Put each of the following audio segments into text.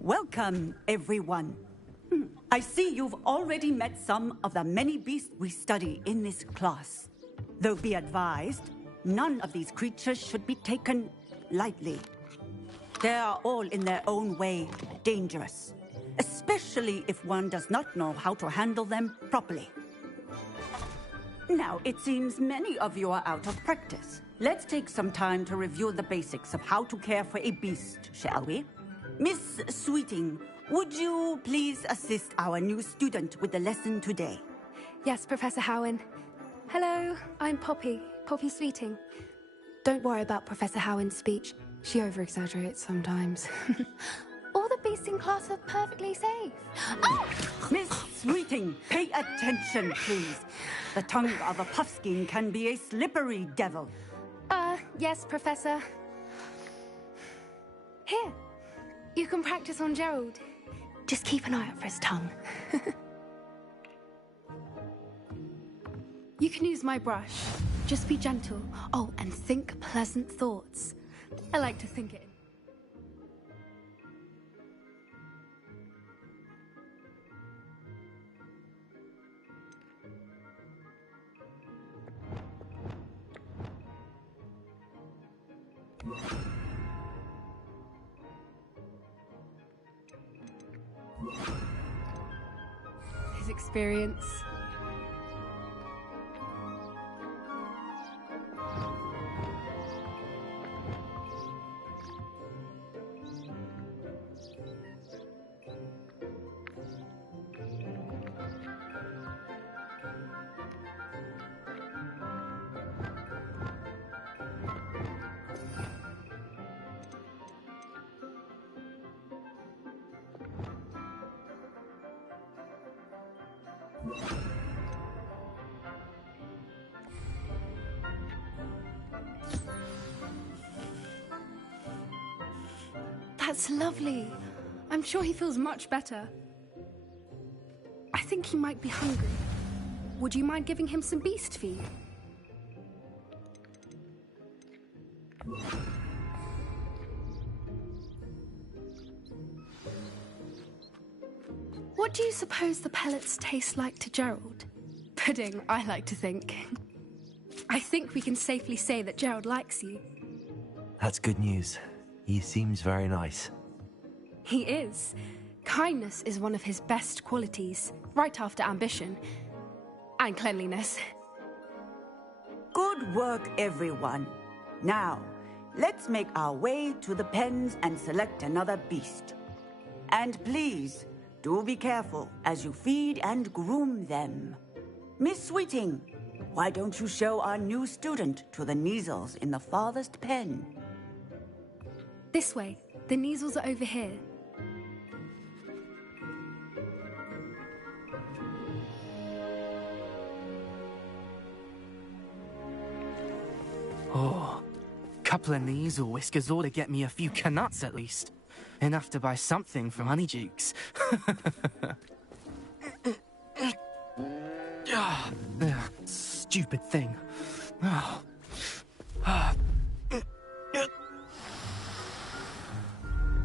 Welcome, everyone. I see you've already met some of the many beasts we study in this class. Though be advised, none of these creatures should be taken lightly. They are all in their own way dangerous, especially if one does not know how to handle them properly. Now, it seems many of you are out of practice. Let's take some time to review the basics of how to care for a beast, shall we? Miss Sweeting, would you please assist our new student with the lesson today? Yes, Professor Howen. Hello, I'm Poppy Sweeting. Don't worry about Professor Howen's speech. She over-exaggerates sometimes. All the beasts in class are perfectly safe. Oh! Miss Sweeting, pay attention, please. The tongue of a puffskein can be a slippery devil. Yes, Professor. Here, you can practice on Gerald. Just keep an eye out for his tongue. You can use my brush. Just be gentle. Oh, and think pleasant thoughts. I like to think it. His experience. That's lovely. I'm sure he feels much better. I think he might be hungry. Would you mind giving him some beast feed? What do you suppose the pellets taste like to Gerald? Pudding, I like to think. I think we can safely say that Gerald likes you. That's good news. He seems very nice. He is. Kindness is one of his best qualities, right after ambition. And cleanliness. Good work, everyone. Now, let's make our way to the pens and select another beast. And please, do be careful as you feed and groom them. Miss Sweeting, why don't you show our new student to the Kneazles in the farthest pen? This way. The Kneazles are over here. Oh, couple of Kneazle whiskers ought to get me a few canuts at least. Enough to buy something from Honeydukes. Stupid thing.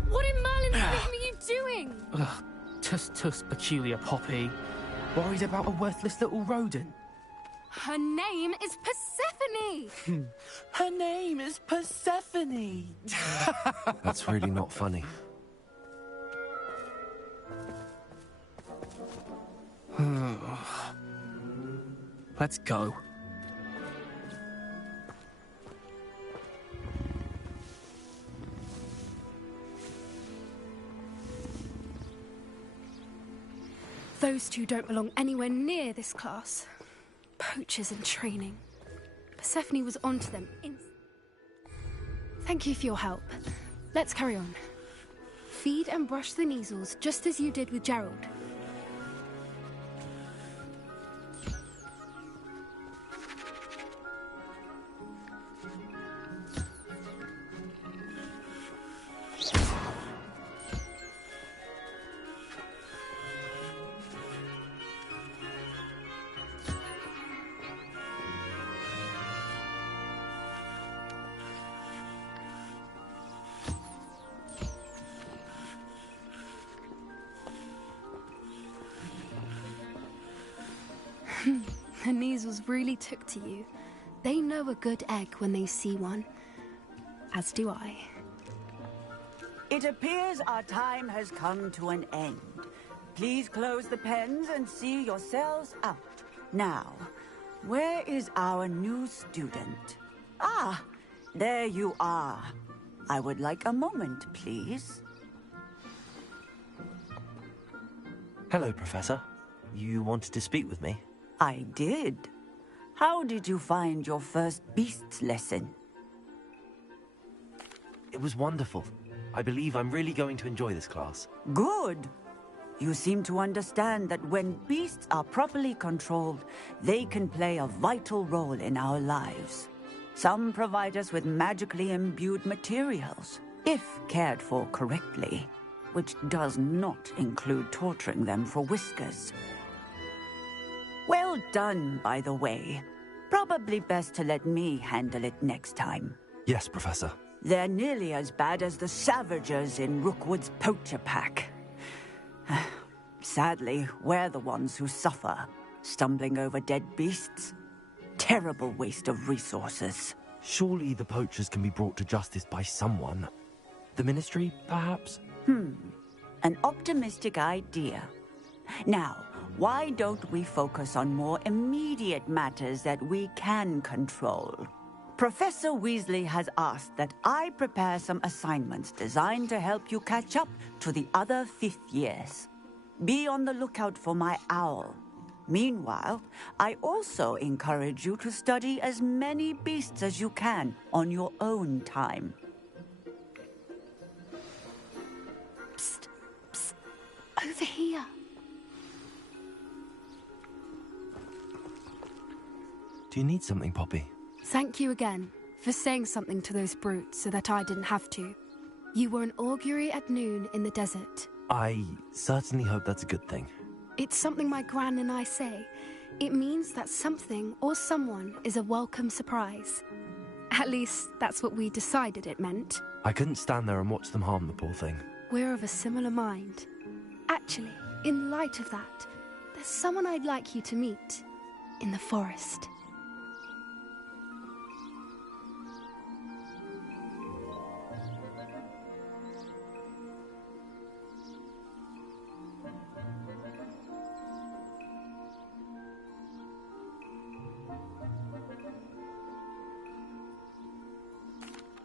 What in Merlin's name are you doing? Tuss, peculiar Poppy. Worried about a worthless little rodent. Her name is Persephone! Her name is Persephone! That's really not funny. Let's go. Those two don't belong anywhere near this class. Poachers in training. Persephone was onto them. Thank you for your help. Let's carry on. Feed and brush the Kneazles just as you did with Gerald. The Neasels really took to you. They know a good egg when they see one. As do I. It appears our time has come to an end. Please close the pens and see yourselves out. Now, where is our new student? Ah, there you are. I would like a moment, please. Hello, Professor. You wanted to speak with me? I did. How did you find your first beasts lesson? It was wonderful. I believe I'm really going to enjoy this class. Good. You seem to understand that when beasts are properly controlled, they can play a vital role in our lives. Some provide us with magically imbued materials, if cared for correctly, which does not include torturing them for whiskers. Well done, by the way. Probably best to let me handle it next time. Yes, Professor. They're nearly as bad as the Savagers in Rookwood's poacher pack. Sadly, we're the ones who suffer, stumbling over dead beasts. Terrible waste of resources. Surely the poachers can be brought to justice by someone. The Ministry, perhaps? An optimistic idea. Now, why don't we focus on more immediate matters that we can control? Professor Weasley has asked that I prepare some assignments designed to help you catch up to the other fifth years. Be on the lookout for my owl. Meanwhile, I also encourage you to study as many beasts as you can on your own time. Psst, psst. Over here. Do you need something, Poppy? Thank you again for saying something to those brutes so that I didn't have to. You were an augury at noon in the desert. I certainly hope that's a good thing. It's something my gran and I say. It means that something or someone is a welcome surprise. At least, that's what we decided it meant. I couldn't stand there and watch them harm the poor thing. We're of a similar mind. Actually, in light of that, there's someone I'd like you to meet. In the forest.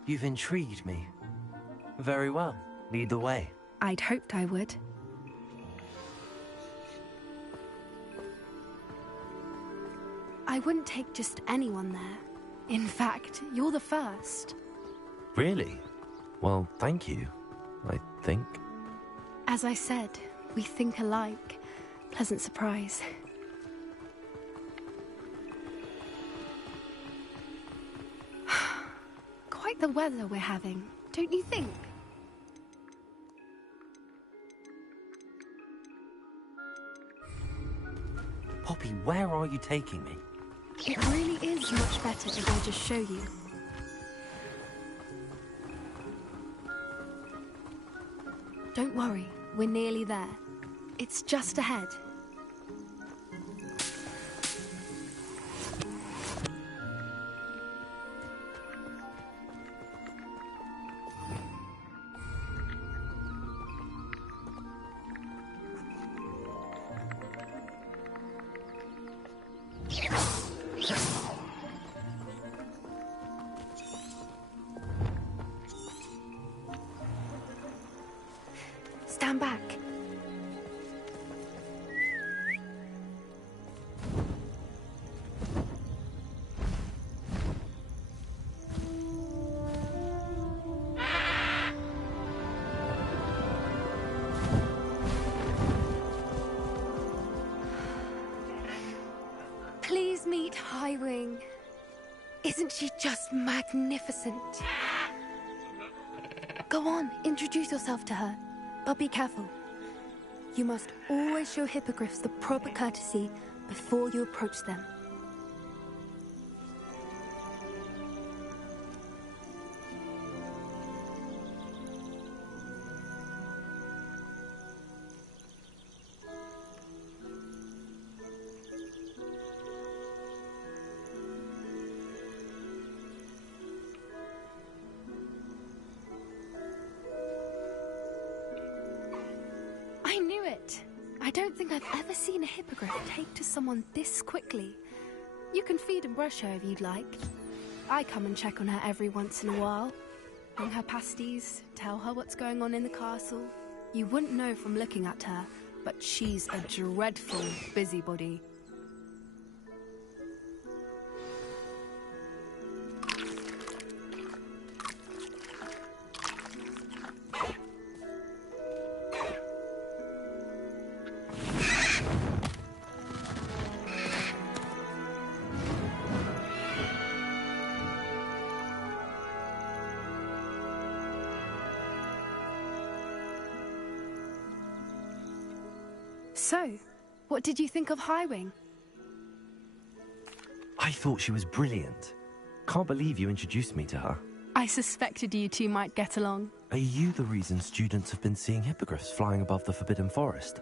You've intrigued me. Very well. Lead the way. I'd hoped I would. I wouldn't take just anyone there. In fact, you're the first. Really? Well, thank you, I think. As I said, we think alike. Pleasant surprise. Quite the weather we're having, don't you think? Poppy, where are you taking me? It really is much better if I just show you. Don't worry, we're nearly there. It's just ahead. Stand back. Please meet Highwing. Isn't she just magnificent? Go on, introduce yourself to her. But be careful. You must always show hippogriffs the proper courtesy before you approach them. I knew it. I don't think I've ever seen a hippogriff take to someone this quickly. You can feed and brush her if you'd like. I come and check on her every once in a while. Bring her pasties, tell her what's going on in the castle. You wouldn't know from looking at her, but she's a dreadful busybody. So, what did you think of Highwing? I thought she was brilliant. Can't believe you introduced me to her. I suspected you two might get along. Are you the reason students have been seeing hippogriffs flying above the Forbidden Forest?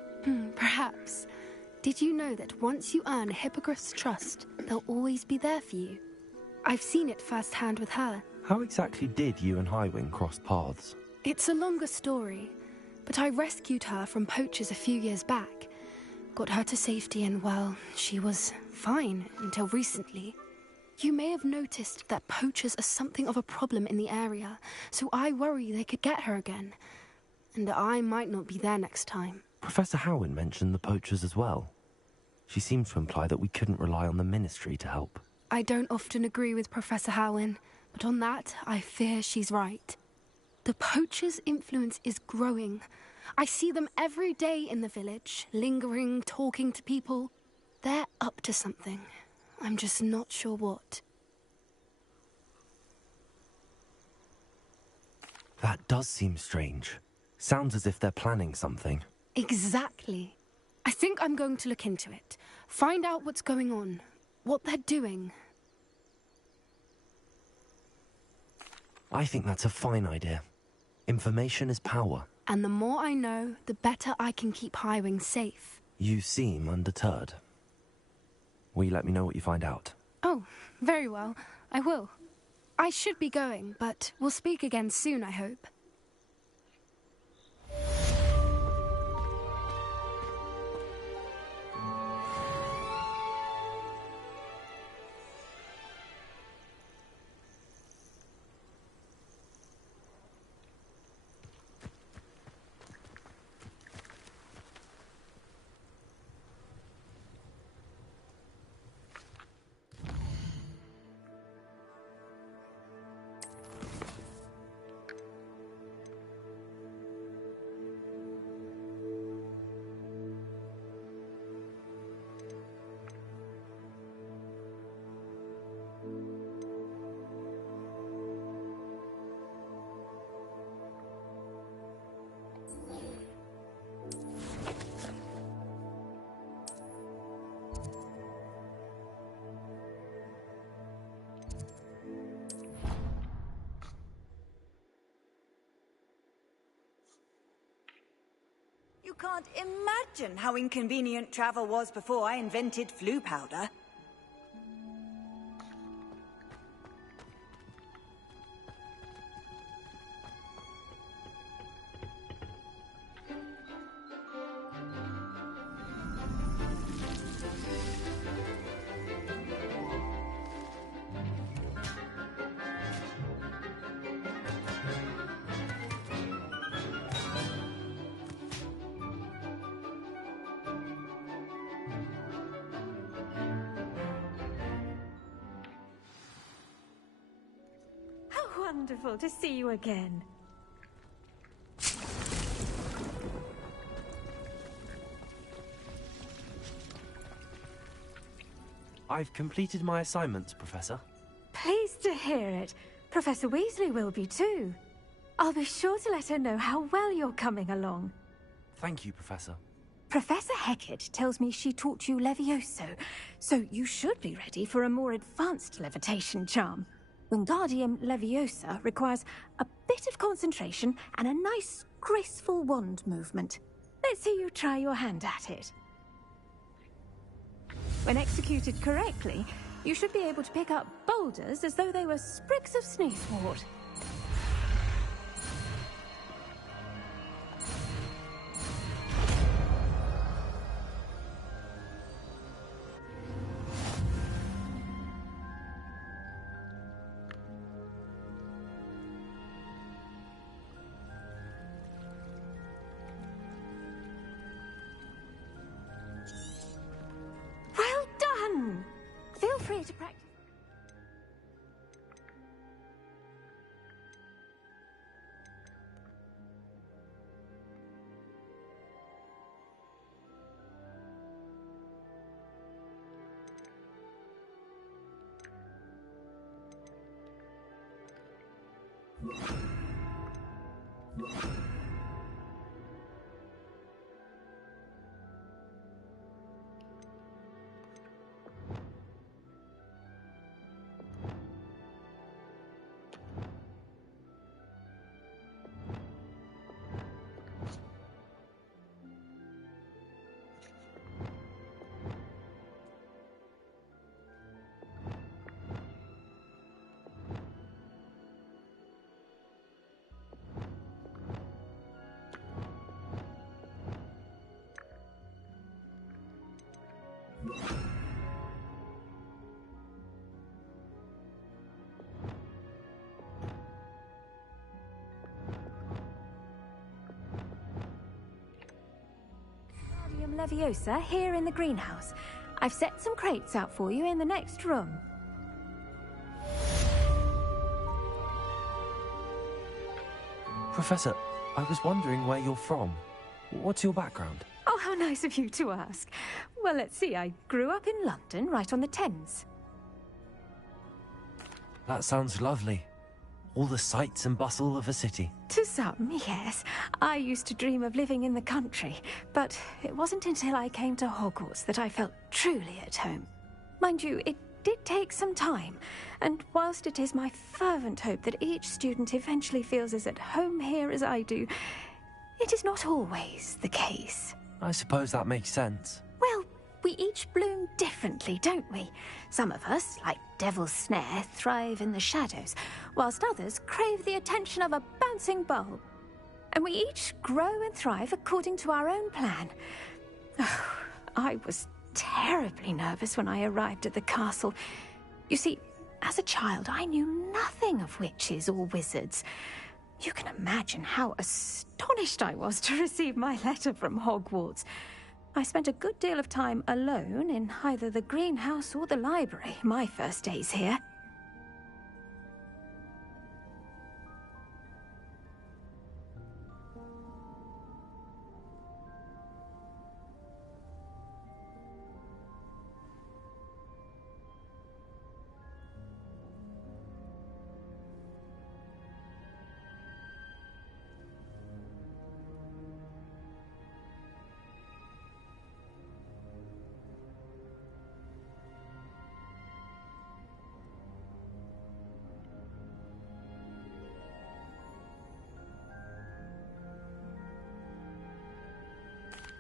Perhaps. Did you know that once you earn a hippogriff's trust, they'll always be there for you? I've seen it firsthand with her. How exactly did you and Highwing cross paths? It's a longer story, but I rescued her from poachers a few years back. Got her to safety and, well, she was fine until recently. You may have noticed that poachers are something of a problem in the area, so I worry they could get her again. And I might not be there next time. Professor Howin mentioned the poachers as well. She seemed to imply that we couldn't rely on the Ministry to help. I don't often agree with Professor Howin, but on that, I fear she's right. The poachers' influence is growing. I see them every day in the village, lingering, talking to people. They're up to something. I'm just not sure what. That does seem strange. Sounds as if they're planning something. Exactly. I think I'm going to look into it. Find out what's going on, what they're doing. I think that's a fine idea. Information is power. And the more I know, the better I can keep Highwing safe. You seem undeterred. Will you let me know what you find out? Oh, very well. I will. I should be going, but we'll speak again soon, I hope. You can't imagine how inconvenient travel was before I invented flu powder. Wonderful to see you again. I've completed my assignments, Professor. Pleased to hear it. Professor Weasley will be too. I'll be sure to let her know how well you're coming along. Thank you, Professor. Professor Hecat tells me she taught you Levioso, so you should be ready for a more advanced levitation charm. Wingardium Leviosa requires a bit of concentration and a nice, graceful wand movement. Let's see you try your hand at it. When executed correctly, you should be able to pick up boulders as though they were sprigs of sneezewort. here to practice. Wingardium Leviosa here in the greenhouse. I've set some crates out for you in the next room. Professor, I was wondering where you're from. What's your background? Oh, how nice of you to ask. Well, let's see. I grew up in London, right on the Thames. That sounds lovely. All the sights and bustle of a city. To some, yes. I used to dream of living in the country, but it wasn't until I came to Hogwarts that I felt truly at home. Mind you, it did take some time, and whilst it is my fervent hope that each student eventually feels as at home here as I do, it is not always the case. I suppose that makes sense. Well, we each bloom differently, don't we? Some of us, like Devil's Snare, thrive in the shadows, whilst others crave the attention of a bouncing bulb. And we each grow and thrive according to our own plan. Oh, I was terribly nervous when I arrived at the castle. You see, as a child, I knew nothing of witches or wizards. You can imagine how astonished I was to receive my letter from Hogwarts. I spent a good deal of time alone in either the greenhouse or the library my first days here.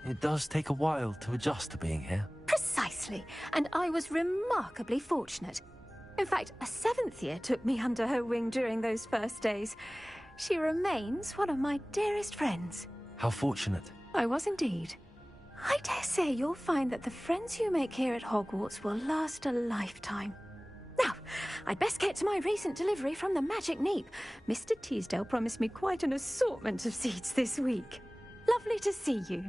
It does take a while to adjust to being here. Precisely, and I was remarkably fortunate. In fact, a 7th year took me under her wing during those first days. She remains one of my dearest friends. How fortunate. I was indeed. I dare say you'll find that the friends you make here at Hogwarts will last a lifetime. Now, I'd best get to my recent delivery from the Magic Neep. Mr. Teasdale promised me quite an assortment of seeds this week. Lovely to see you.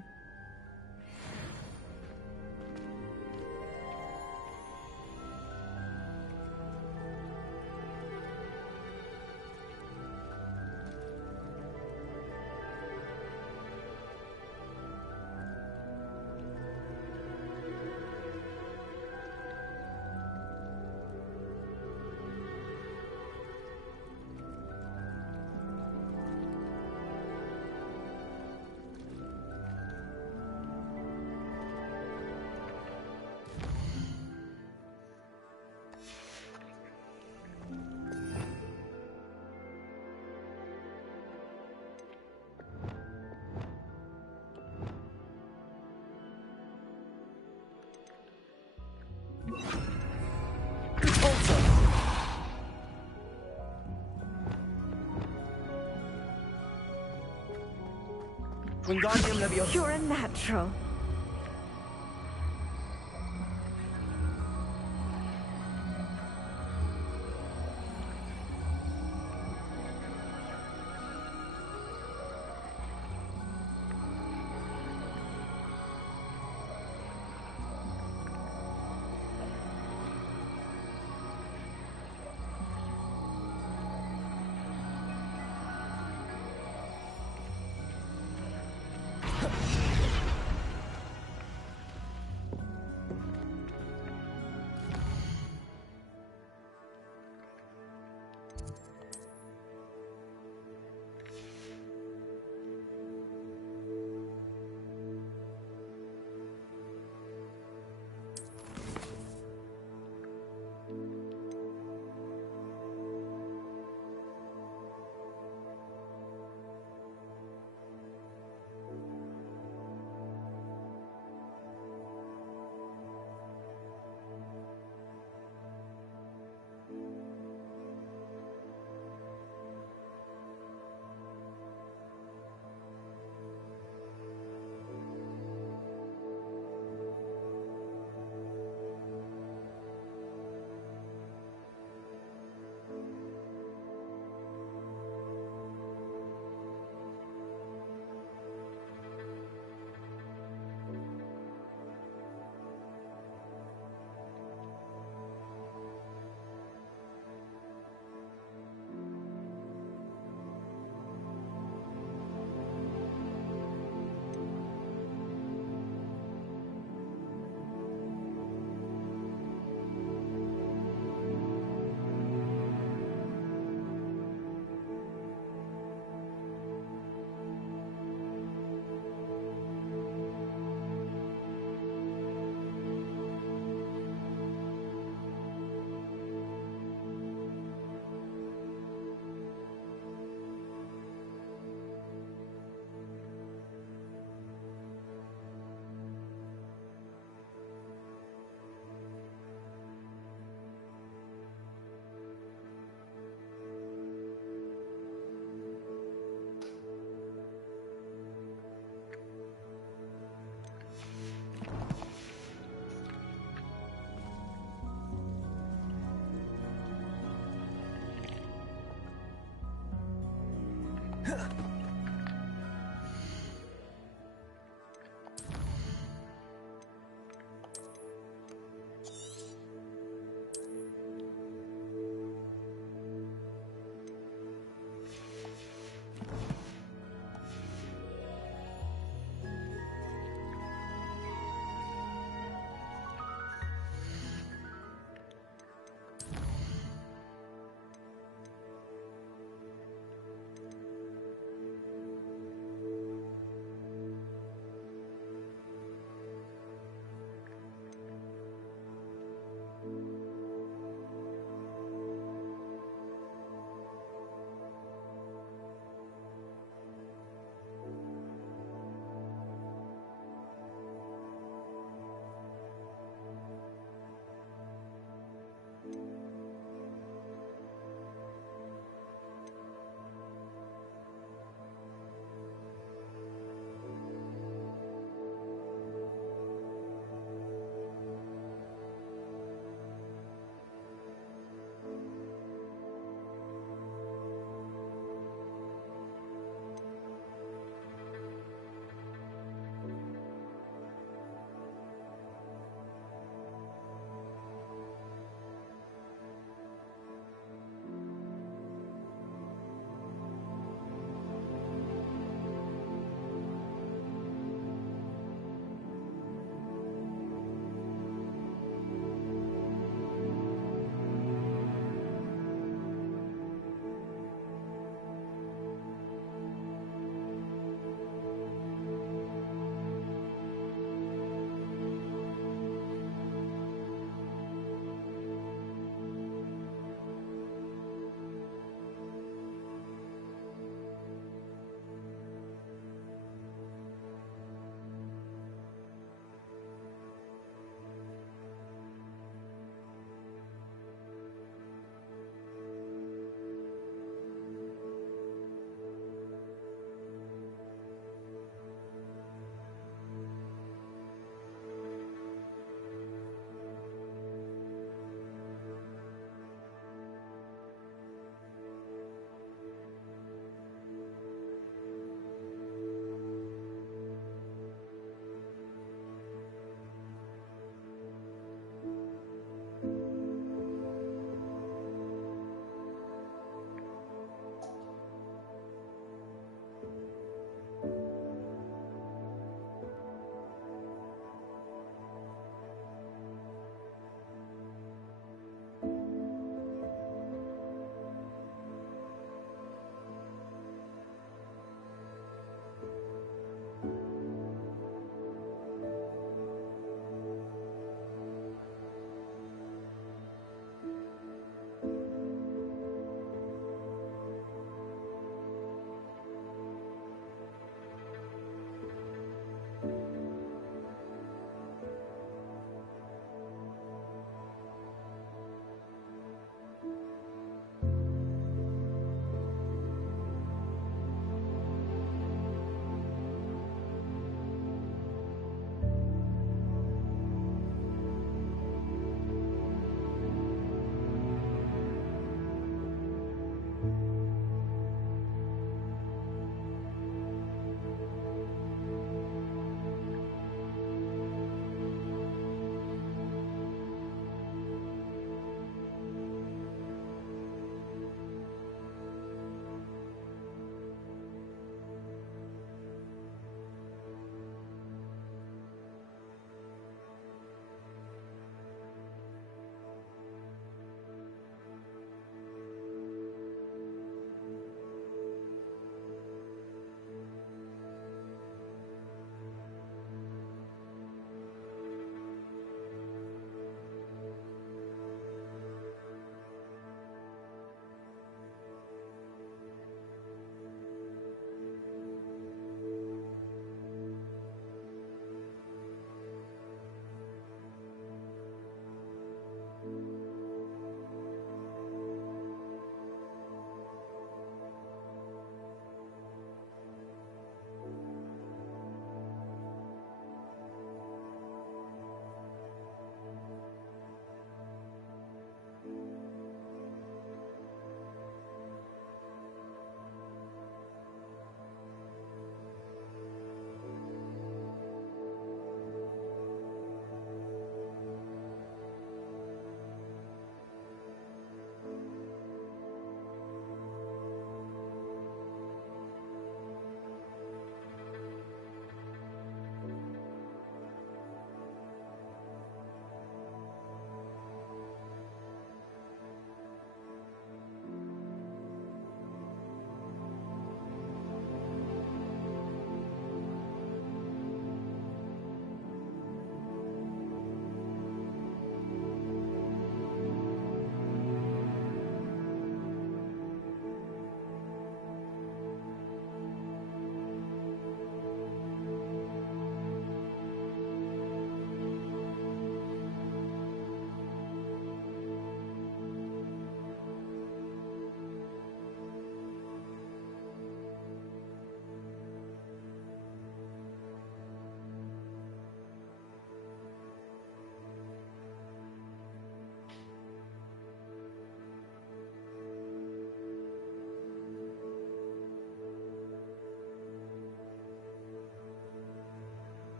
Wingardium Leviosa. You're a natural.